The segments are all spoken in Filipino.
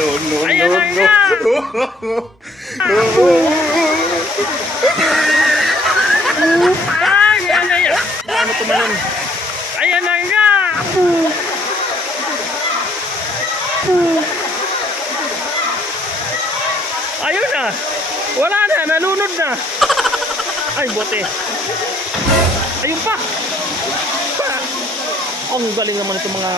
Ayan na nga! Ayan na nga! Ano tumalon? Ayan na nga! Ayun na! Wala na! Nalunod na! Ay, bote! Ayun pa! Ang galing naman itong mga...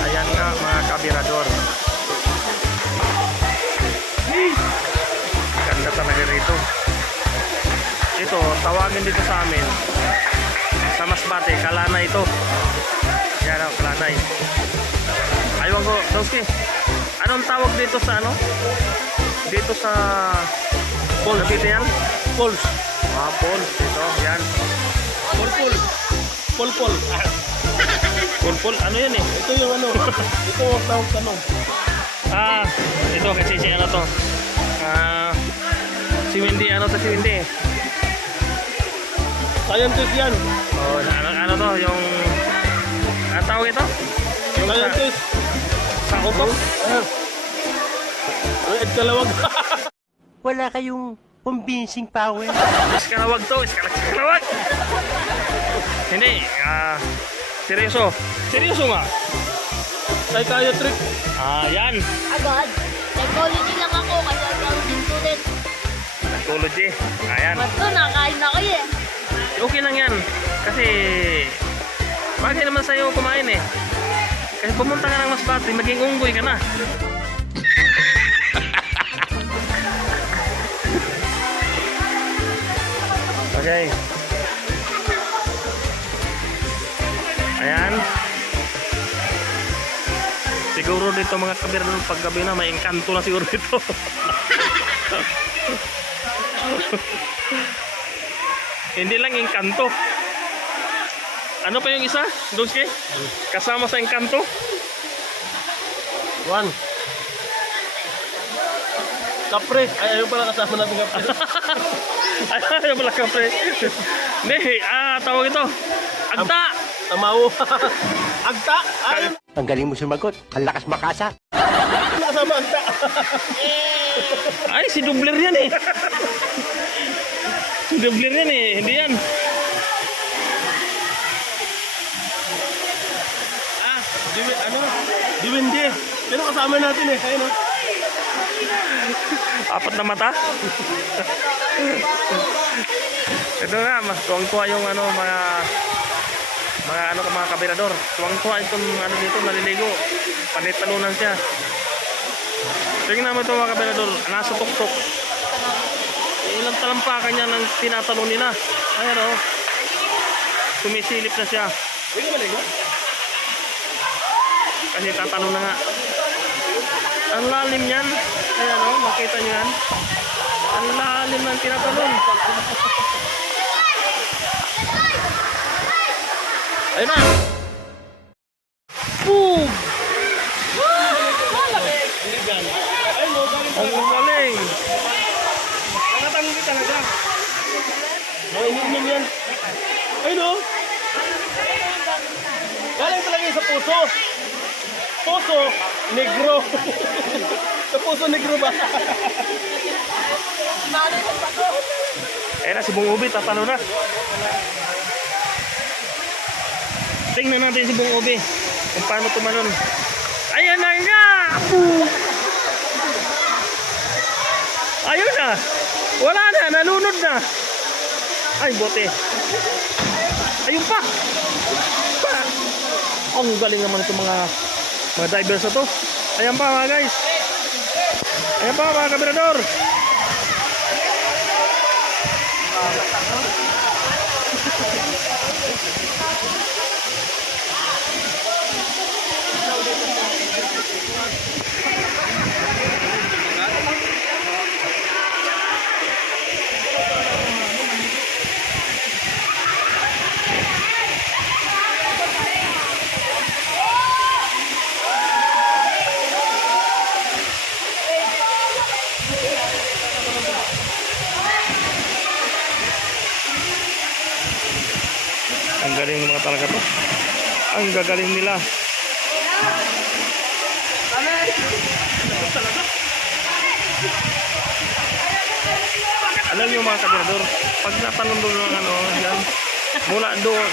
Ayan nga mga kabirador. Ganda talaga rito. Ito, tawagin dito sa amin sa Masbate, Kalanay ito. Yan ang Kalanay. Aywan ko, Dowski, anong tawag dito sa ano? Dito sa Falls, dito yan? Falls. Ah, Falls, ito, yan. Pol. Pol, ano yan eh? Ito yung ano, ito ang tawag tanong. Ah, ito kasi si ano to? Si Wendy, ano to si Wendy? Scientist yan. Oh, ano to, yung ang tawag ito? Yung scientist. Sa utok? Ed Kalawag. Wala kayong convincing power. Iskalawag to, iskalawag. Hindi, seryoso. Seryoso nga. Psychiatric. Yan. Agad. Psychology lang ako kasi accounting student. Psychology. Ayan. Basto, nakain na kayo eh. Okay lang yan. Kasi bagay naman sa'yo kumain eh. Kasi pumunta ka ng Masbate, maging unggoy ka na. Okay. Ayan. Siguro dito mga kabirador paggabi na may engkanto na siguro dito. Hindi lang engkanto. Ano pa yung isa? Dowski? Kasama sa engkanto? One. Kapre. Ay, ayaw pala kasama natin kapre. Ayaw pala kapre. Hindi, tawag ito. Agta! Tamawo. Agta. Ay, Ang galing mo sumagot. Ang lakas makasa. kasama agta. Ay, si Dubler yan eh. Si Dubler yan eh. Hindi yan. Diwindi. Pero kasama natin eh. Ayun o. Apat na mata. Ito na, mas tuwang-tuwa yung ano, mga kabirador. Tuwang-tuwa itong ano dito, naliligo. Panitalunan siya. Tingnan mo ito mga kabirador, nasa tuktok. Ilang talampakan niya ng tinatalon nila. Ayan o. Sumisilip na siya. Kasi tatalon na nga. Ang lalim yan. Ayan o, makita nyo yan. Ang lalim ng tinatalon. Ayun na. Boom! Ang galing. Nakatanggi talaga. Inom yan. Ayun o. Galing talaga yun sa puso. Puso, negro. Sa puso, negro ba? Ayan na, si Bong Ubi, tatalo na. Tingnan natin si Bong Ubi kung paano tumalon. Ayan na nga! Ayun na! Wala na, nalunod na. Ay, bote. Ayun pa! Ang galing naman itong mga divers na to. Ayan pa mga guys. Ayan pa mga kabirador. gagaling ng mga talaga to. Ang gagaling nila. Alam niyo mga kabirador, pag natanong doon ng ano, yan,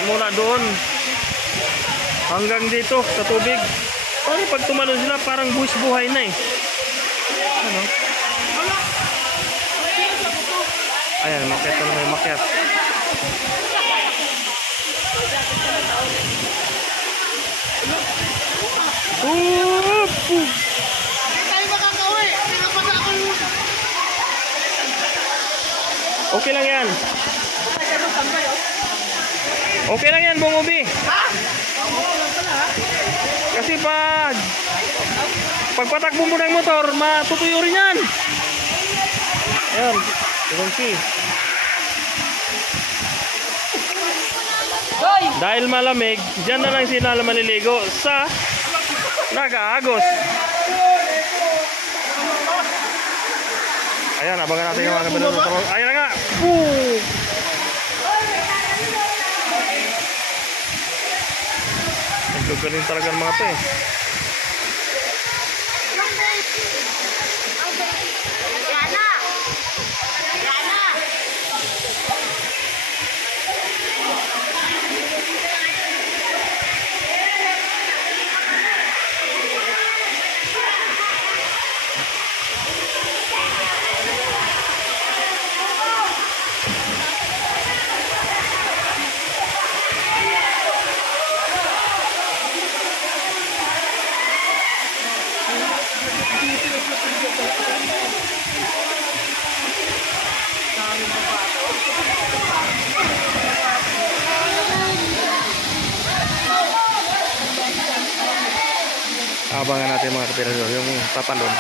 mula doon, hanggang dito sa tubig, parang pag tumalon sila, parang buwis buhay na eh. Ano? Ayan, makyat na may makyat. Okay lang yan. Okay lang yan, Bong Ubi. Kasi pagpatakbo mo ng motor, matutuyo rin yan. Ayan, si. Dahil malamig, dyan na lang sila maliligo sa Naga-Agos. Ayan, abangan natin yung mga kabirador. Ayan na nga. Nagkagaling talaga ng mga to eh. Yana! Yana! Abangan natin mga kabirador yung tatalon.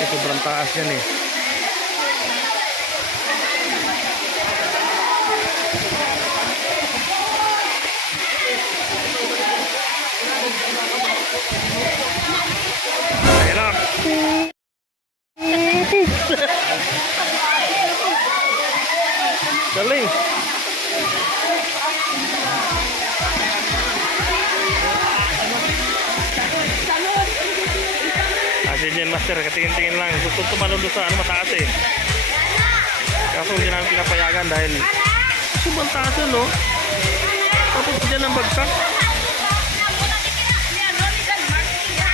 Kasi sobrang taas yan eh. Ayan na. Galing. Kasi dyan master, katingin-tingin lang. Gusto tumalon doon sa ano, mataas eh. Kaso hindi namin pinapayagan dahil sobrang taas yun, no? Tapos dyan ang bagsak.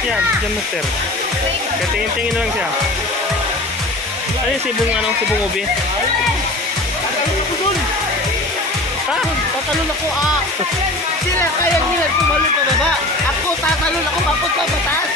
Yan, dyan master. Katingin-tingin lang siya. Ano yung sibong ubi? Ha? Tatalon ako sila kaya nila tumalon pa baba. Ako tatalon ako papunta pa taas.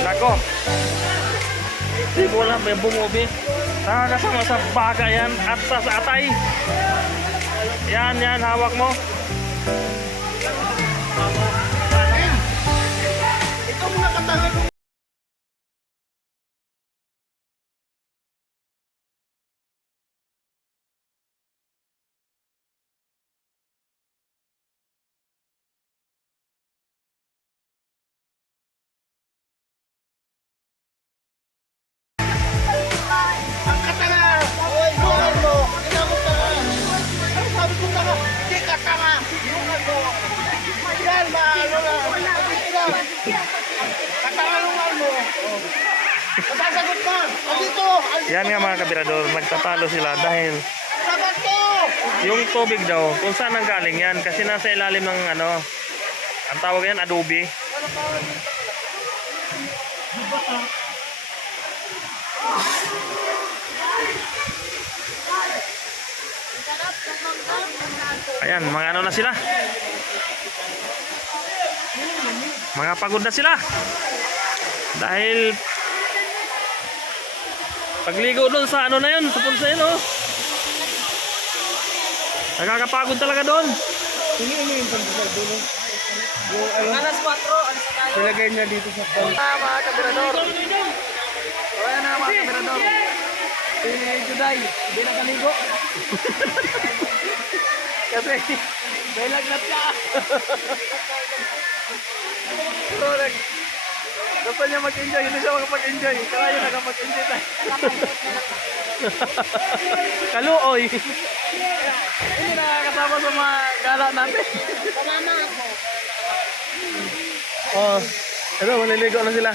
Nako. Di bola may bungobi. Nakakasama sa baga yan at sa atay. Yan, hawak mo. Ikaw mga katangan mo. Ang katanga! Lungan mo! Ina mo tanga! Ano sabi ko tanga? Hindi ka tanga! Lungan mo! Yan, Yan nga mga kabirador, nagtatalo sila dahil Sabat ko! yung tubig daw, kung saan ang galing yan, kasi nasa ilalim ng ano, ang tawag yan, adobe. Ayan, mga ano na sila. Mga pagod na sila. Dahil pagligo doon sa ano na yun, sa pulsa yun, oh. Nakakapagod talaga doon. Alas 4, alas tayo. Ilagay niya dito sa phone. Mga kabirador. Ayan na mga kabirador. Si Juday, hindi na kaligo. Kasi, may lagnat ka. So, gusto niya mag-enjoy, hindi siya makapag-enjoy. Kaya yun nakapag-enjoy tayo. Kaluoy. Hindi nakakasama sa mga gala natin. Mama ako. Oh, ito, maliligo na sila.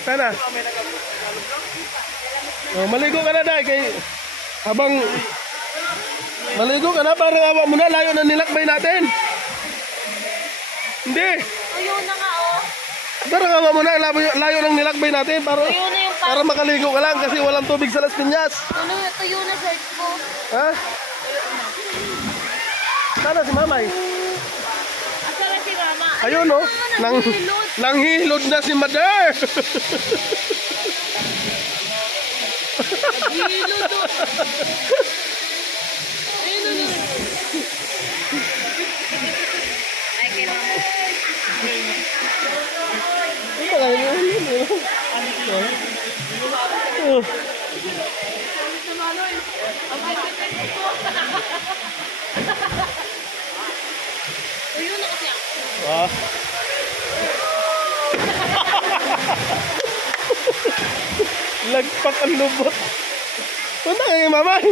Sana. Oh, maligo ka na dahil kay habang maligo ka na, parang awa mo na, layo na nilakbay natin. Hindi. Ayun na nga, oh. Parang awa mo na, layo ng nilakbay natin para, Tuyo na yung para makaligo ka lang kasi walang tubig sa Las Piñas. tuyo na search ko. Ha? Sana si Mamay. Asa na si Mama? Ayun no, nanghilod na si Mother. Hilo doon. Ayun na doon. Ay, kay Mama. Tuyo na kasi ako. Ah. Lagpak ang lubot. Punta kay Mamay.